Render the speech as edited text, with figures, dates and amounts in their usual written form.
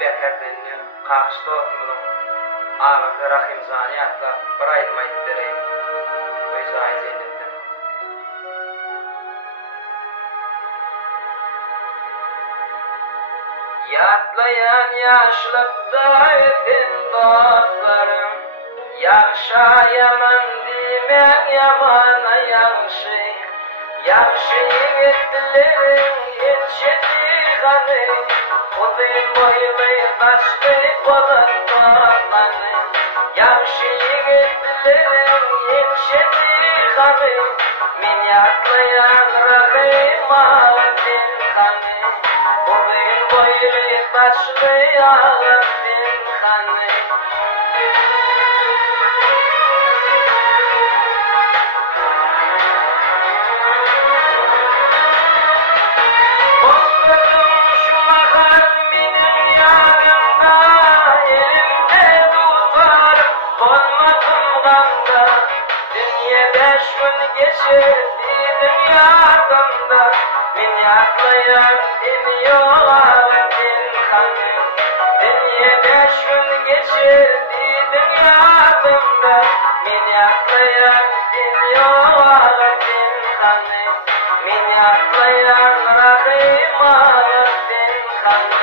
Beherdenni qarşıda oturmadan Ağabey Rahimzani atla bir aytma aytып bereyim. Oyzay Zeynep'ten. Yatlayan yaşlıkta etin dostlarım, yaşayaman dimen yamana yanşı. Yaxşı yigitlerin yetişedi kanı, uzun boylu başlı polatlarını. Yaxşı yigitlerin yetişedi kanı, men yatlayan rahim ağabey kanı. Uzun boylu başlı ağabey kanı. Geçirdi dünyadanda, men yaklayan dünyaların kanı. Dünya 5 gün geçirdi dünyadanda, men yaklayan dünyaların kanı. Men yaklayan rahim ağabey kanı.